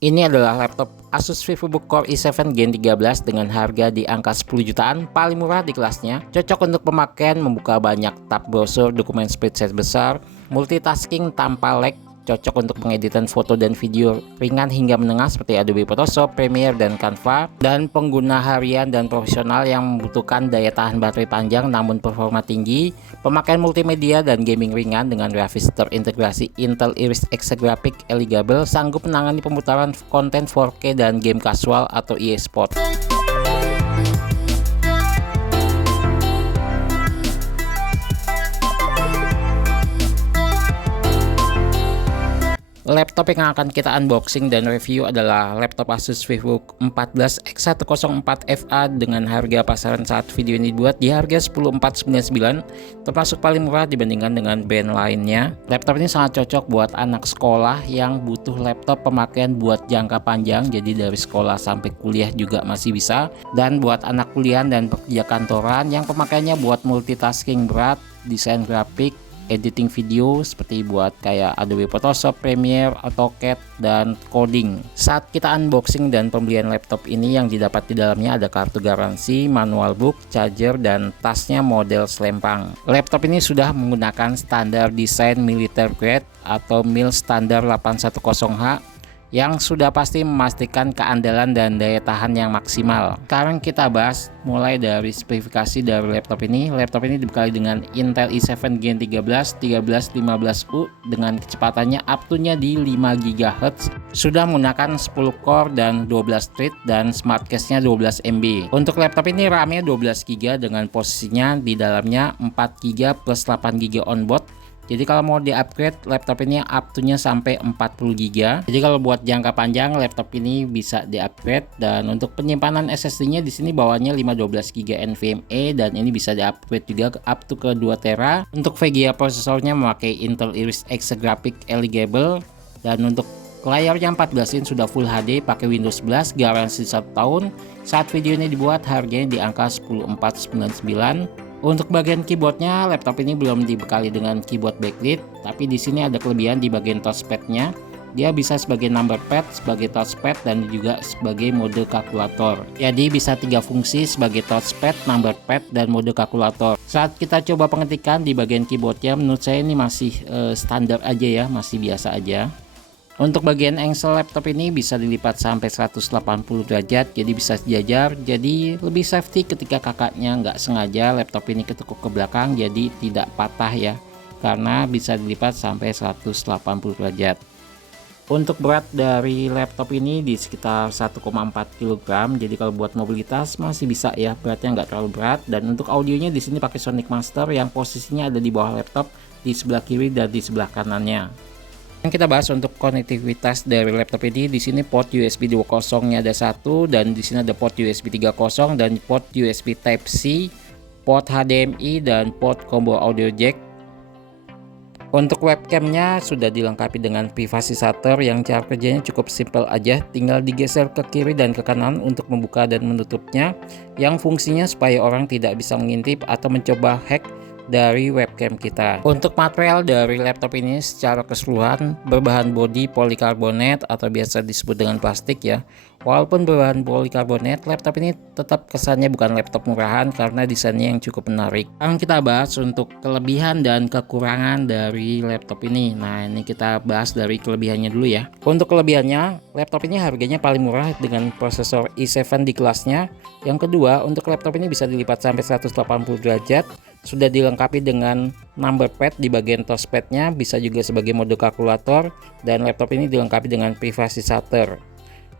Ini adalah laptop Asus VivoBook Core i7 Gen 13 dengan harga di angka 10 jutaan, paling murah di kelasnya. Cocok untuk pemakaian membuka banyak tab browser, dokumen spreadsheet besar, multitasking tanpa lag, cocok untuk pengeditan foto dan video ringan hingga menengah seperti Adobe Photoshop, Premiere, dan Canva, dan pengguna harian dan profesional yang membutuhkan daya tahan baterai panjang namun performa tinggi, pemakaian multimedia dan gaming ringan dengan grafis terintegrasi Intel Iris Xe Graphics Elegable, sanggup menangani pemutaran konten 4K dan game casual atau EA Sport. Laptop yang akan kita unboxing dan review adalah laptop Asus VivoBook 14X104FA dengan harga pasaran saat video ini dibuat di harga 10.499, termasuk paling murah dibandingkan dengan brand lainnya. Laptop ini sangat cocok buat anak sekolah yang butuh laptop pemakaian buat jangka panjang, jadi dari sekolah sampai kuliah juga masih bisa, dan buat anak kuliah dan pekerja kantoran yang pemakaiannya buat multitasking berat, desain grafik, editing video seperti buat kayak Adobe Photoshop, Premiere, AutoCAD, dan coding. Saat kita unboxing dan pembelian laptop ini, yang didapat di dalamnya ada kartu garansi, manual book, charger, dan tasnya model selempang. Laptop ini sudah menggunakan standar desain military grade atau MIL standar 810H yang sudah pasti memastikan keandalan dan daya tahan yang maksimal. Sekarang kita bahas mulai dari spesifikasi dari laptop ini. Laptop ini dibekali dengan Intel i7 Gen 13 1315U dengan kecepatannya up to-nya di 5 GHz. Sudah menggunakan 10 core dan 12 thread dan smart case-nya 12 MB. Untuk laptop ini RAM-nya 12 GB dengan posisinya di dalamnya 4 GB plus 8 GB onboard. Jadi kalau mau di-upgrade laptop ini up to-nya sampai 40 GB. Jadi kalau buat jangka panjang laptop ini bisa di-upgrade, dan untuk penyimpanan SSD-nya di sini bawahnya 512 GB NVMe dan ini bisa di-upgrade juga up to ke 2 TB. Untuk VGA prosesornya memakai Intel Iris Xe Graphics Elegable, dan untuk layarnya 14 inch sudah Full HD pakai Windows 11, garansi 1 tahun. Saat video ini dibuat harganya di angka 10.499. Untuk bagian keyboardnya, laptop ini belum dibekali dengan keyboard backlit, tapi di sini ada kelebihan di bagian touchpadnya. Dia bisa sebagai number pad, sebagai touchpad, dan juga sebagai mode kalkulator. Jadi bisa 3 fungsi sebagai touchpad, number pad, dan mode kalkulator. Saat kita coba pengetikan di bagian keyboardnya, menurut saya ini masih standar aja ya, masih biasa aja. Untuk bagian engsel laptop ini bisa dilipat sampai 180 derajat, jadi bisa sejajar, jadi lebih safety ketika kakaknya nggak sengaja laptop ini ketekuk ke belakang, jadi tidak patah ya, karena bisa dilipat sampai 180 derajat. Untuk berat dari laptop ini di sekitar 1,4 kg, jadi kalau buat mobilitas masih bisa ya, beratnya nggak terlalu berat. Dan untuk audionya di sini pakai Sonic Master yang posisinya ada di bawah laptop, di sebelah kiri dan di sebelah kanannya. Yang kita bahas untuk konektivitas dari laptop ini, di sini port USB 2.0-nya ada 1, dan di sini ada port USB 3.0 dan port USB Type C, port HDMI, dan port combo audio jack. Untuk webcamnya sudah dilengkapi dengan privasi shutter yang cara kerjanya cukup simpel aja, tinggal digeser ke kiri dan ke kanan untuk membuka dan menutupnya, yang fungsinya supaya orang tidak bisa mengintip atau mencoba hack dari webcam kita. Untuk material dari laptop ini secara keseluruhan berbahan bodi polikarbonat atau biasa disebut dengan plastik ya. Walaupun berbahan polikarbonat, laptop ini tetap kesannya bukan laptop murahan karena desainnya yang cukup menarik. Sekarang kita bahas untuk kelebihan dan kekurangan dari laptop ini. Nah, ini kita bahas dari kelebihannya dulu ya. Untuk kelebihannya, laptop ini harganya paling murah dengan prosesor i7 di kelasnya. Yang kedua, untuk laptop ini bisa dilipat sampai 180 derajat. Sudah dilengkapi dengan number pad di bagian touchpadnya, bisa juga sebagai mode kalkulator, dan laptop ini dilengkapi dengan privasi shutter.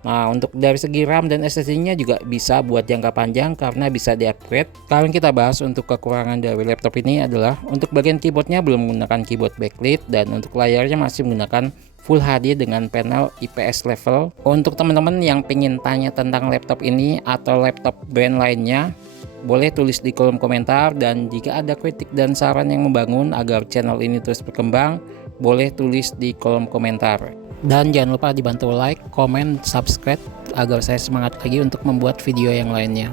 Nah, untuk dari segi RAM dan SSD-nya juga bisa buat jangka panjang karena bisa di-upgrade. Sekarang kita bahas untuk kekurangan dari laptop ini adalah untuk bagian keyboardnya belum menggunakan keyboard backlit, dan untuk layarnya masih menggunakan Full HD dengan panel IPS level. Untuk teman-teman yang pengen tanya tentang laptop ini atau laptop brand lainnya, boleh tulis di kolom komentar, dan jika ada kritik dan saran yang membangun agar channel ini terus berkembang, boleh tulis di kolom komentar. Dan jangan lupa dibantu like, comment, subscribe agar saya semangat lagi untuk membuat video yang lainnya.